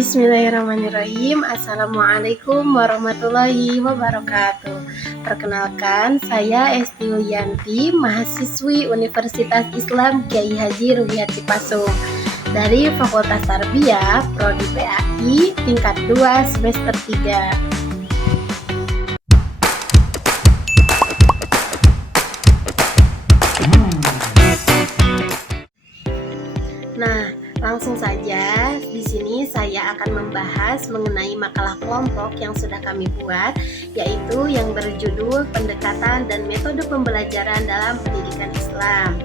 Bismillahirrahmanirrahim. Assalamualaikum warahmatullahi wabarakatuh. Perkenalkan, saya Esti Yulianti, mahasiswi Universitas Islam Kyai Haji Ruhiyat Cipasung dari Fakultas Tarbiyah Prodi PAI tingkat 2 semester 3. Nah, langsung saja di sini saya akan membahas mengenai makalah kelompok yang sudah kami buat, yaitu yang berjudul Pendekatan dan Metode Pembelajaran dalam Pendidikan Islam.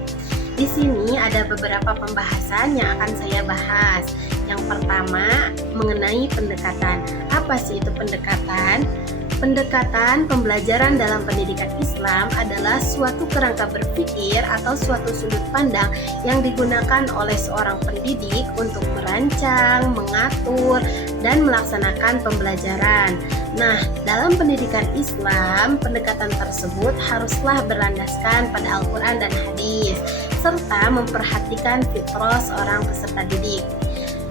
Di sini ada beberapa pembahasan yang akan saya bahas. Yang pertama, mengenai pendekatan. Apa sih itu pendekatan? Pendekatan pembelajaran dalam pendidikan Islam adalah suatu kerangka berpikir atau suatu sudut pandang yang digunakan oleh seorang pendidik untuk merancang, mengatur, dan melaksanakan pembelajaran. Nah, dalam pendidikan Islam, pendekatan tersebut haruslah berlandaskan pada Al-Quran dan hadis, serta memperhatikan fitrah seorang peserta didik.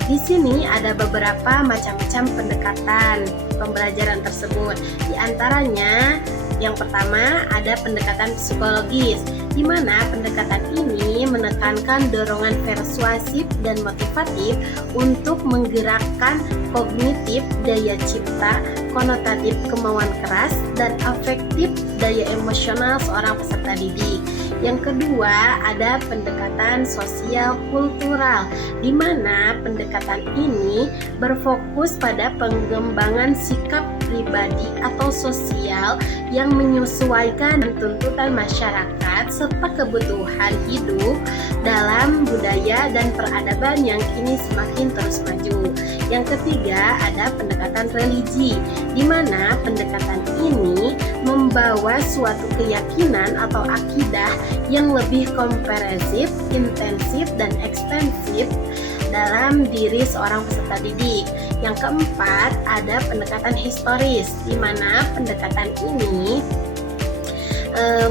Di sini ada beberapa macam-macam pendekatan pembelajaran tersebut. Di antaranya, yang pertama ada pendekatan psikologis, di mana pendekatan ini menekankan dorongan persuasif dan motivatif untuk menggerakkan kognitif, daya cipta, konotatif kemauan keras, dan afektif daya emosional seorang peserta didik. Yang kedua ada pendekatan sosial kultural, di mana pendekatan ini berfokus pada pengembangan sikap pribadi atau sosial yang menyesuaikan tuntutan masyarakat serta kebutuhan hidup dalam budaya dan peradaban yang kini semakin terus maju. Yang ketiga ada pendekatan religi, di mana pendekatan ini membawa suatu keyakinan atau akidah yang lebih komprehensif, intensif, dan ekstensif dalam diri seorang peserta didik. Yang keempat ada pendekatan historis, di mana pendekatan ini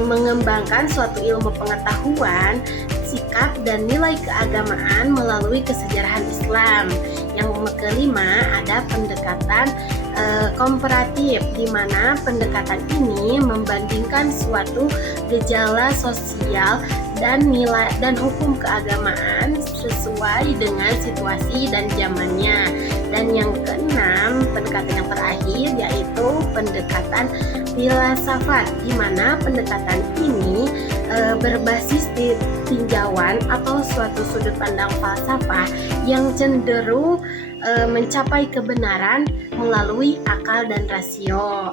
mengembangkan suatu ilmu pengetahuan, sikap, dan nilai keagamaan melalui kesejarahan Islam. Yang kelima ada pendekatan komparatif, di mana pendekatan ini membandingkan suatu gejala sosial dan nilai dan hukum keagamaan sesuai dengan situasi dan zamannya. Dan yang keenam, pendekatan yang terakhir yaitu pendekatan filsafat, di mana pendekatan ini berbasis di tinjauan atau suatu sudut pandang falsafah yang cenderung mencapai kebenaran melalui akal dan rasio.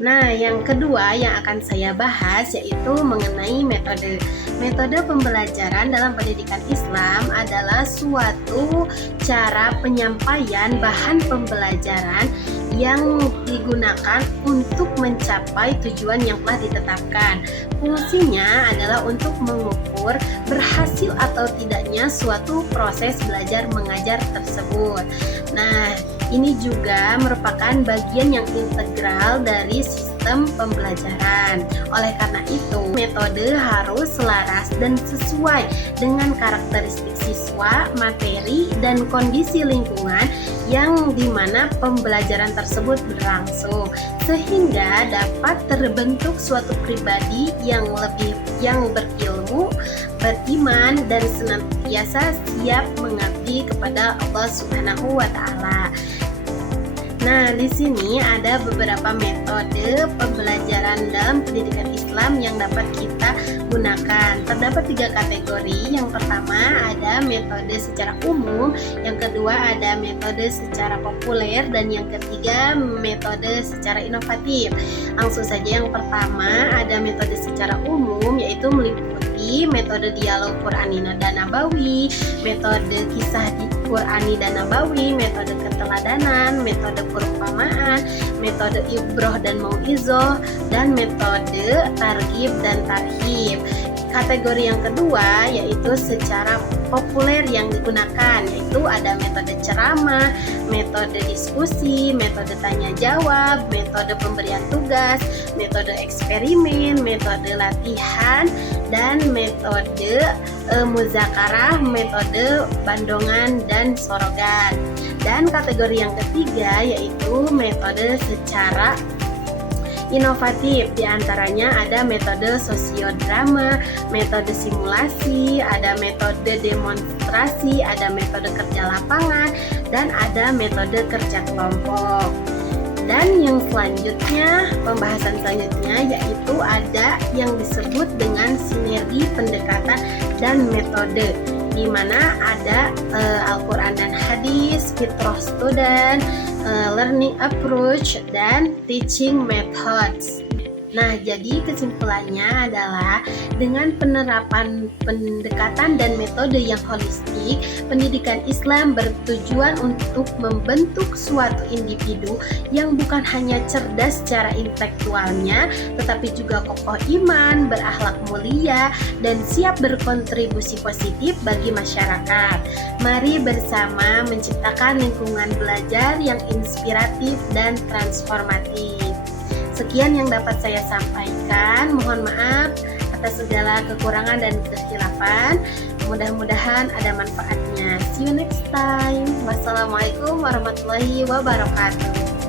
Nah, yang kedua yang akan saya bahas yaitu mengenai metode. Metode pembelajaran dalam pendidikan Islam adalah suatu cara penyampaian bahan pembelajaran yang digunakan untuk mencapai tujuan yang telah ditetapkan. Fungsinya adalah untuk mengukur berhasil atau tidaknya suatu proses belajar mengajar tersebut. Nah, ini juga merupakan bagian yang integral dari sistem pembelajaran. Oleh karena itu, metode harus selaras dan sesuai dengan karakteristik siswa, materi, dan kondisi lingkungan yang dimana pembelajaran tersebut berlangsung, sehingga dapat terbentuk suatu pribadi yang berilmu, beriman, dan senantiasa siap mengabdi kepada Allah Subhanahu wa Ta'ala. Nah, di sini ada beberapa metode pembelajaran dalam pendidikan Islam yang dapat kita gunakan. Terdapat 3 kategori. Yang pertama ada metode secara umum, yang kedua ada metode secara populer, dan yang ketiga metode secara inovatif. Langsung saja yang pertama ada metode secara umum, yaitu meliputi metode dialog Qur'ani dan Nabawi, metode kisah di Qur'ani dan Nabawi, metode keteladanan, metode perumpamaan, metode ibroh dan mau'izoh, dan metode targhib dan tarhib. Kategori yang kedua yaitu secara populer yang digunakan, yaitu ada metode ceramah, metode diskusi, metode tanya jawab, metode pemberian tugas, metode eksperimen, metode latihan, dan metode muzakarah, metode bandongan dan sorogan. Dan kategori yang ketiga yaitu metode secara inovatif. Di antaranya ada metode sosiodrama, metode simulasi, ada metode demonstrasi, ada metode kerja lapangan, dan ada metode kerja kelompok. Dan yang selanjutnya, pembahasan selanjutnya yaitu ada yang disebut dengan sinergi pendekatan dan metode, di mana ada Al-Quran dan hadis, fitrah student, learning approach, dan teaching methods. Nah, jadi kesimpulannya adalah dengan penerapan pendekatan dan metode yang holistik, pendidikan Islam bertujuan untuk membentuk suatu individu yang bukan hanya cerdas secara intelektualnya, tetapi juga kokoh iman, berakhlak mulia, dan siap berkontribusi positif bagi masyarakat. Mari bersama menciptakan lingkungan belajar yang inspiratif dan transformatif. Sekian yang dapat saya sampaikan. Mohon maaf atas segala kekurangan dan kekhilafan. Mudah-mudahan ada manfaatnya. See you next time. Wassalamualaikum warahmatullahi wabarakatuh.